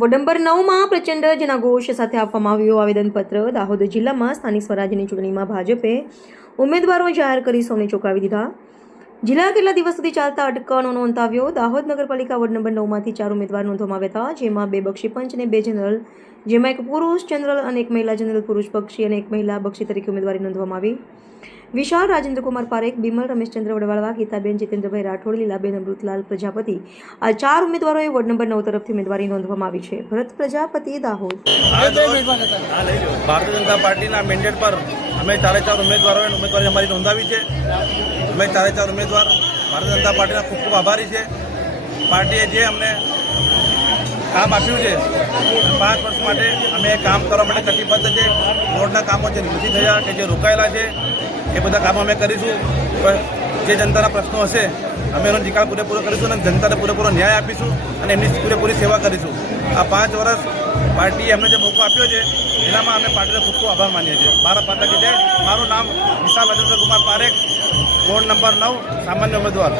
Ward number 9માં પ્રચંડ જનાઘોષ સાથે આપવામાં આવ્યું આવેદનપત્ર. દાહોદ જિલ્લામાં સ્થાનિક સ્વરાજ્યની ચૂંટણીમાં ભાજપે ઉમેદવારો જાહેર કરી સૌને ચોંકાવી દીધા. જિલ્લા કેટલા દિવસ સુધી ચાલતા અટકળોનો અંત આવ્યો. દાહોદ નગરપાલિકા વોર્ડ નંબર 9માંથી 4 ઉમેદવાર નોંધવામાં આવ્યા હતા, જેમાં 2 બક્ષી અને 2 જનરલ, જેમાં 1 પુરુષ જનરલ અને 1 મહિલા જનરલ પુરુષ બક્ષી અને 1 મહિલા બક્ષી તરીકે ઉમેદવારી નોંધવામાં આવી. વિશાળ, રાજેન્દ્રકુમાર પારેખ, બિમલ, રમેશચંદ્ર વડવાળવા, ગીતાબેન, જીતેન્દ્રભાઈ રાઠોડ, લીલાબેન, અમૃતલાલ પ્રજાપતિ, આ 4 ઉમેદવારોએ વોર્ડ નંબર 9 તરફથી ઉમેદવારી નોંધવામાં આવી છે. ભરત પ્રજાપતિ, દાહોદ. ભારતીય જનતા પાર્ટીના મેન્ડેટ પર અમે 4 ઉમેદવારોએ ઉમેદવારી અમારી નોંધાવી છે. અમે 4 ઉમેદવાર ભારતીય જનતા પાર્ટીના ખૂબ ખૂબ આભારી છે. પાર્ટીએ જે અમને કામ આપ્યું છે 5 વર્ષ માટે અમે કામ કરવા માટે કટિબદ્ધ છે. રોડના કામો જે નથી થયા કે જે રોકાયેલા છે એ બધા કામો અમે કરીશું. જે જનતાના પ્રશ્નો હશે અમે એનો નિકાલ પૂરેપૂરો કરીશું અને જનતાને પૂરેપૂરો ન્યાય આપીશું અને એમની પૂરેપૂરી સેવા કરીશું. આ 5 વર્ષ પાર્ટીએ અમને જે મોકો આપ્યો છે એનામાં અમે પાર્ટીને ખૂબ ખૂબ આભાર માનીએ છીએ. ભારત માતા કી જય. મારું નામ વિશાલ રાજેન્દ્રકુમાર પારેખ, વોર્ડ નંબર 9, સામાન્ય ઉમેદવાર.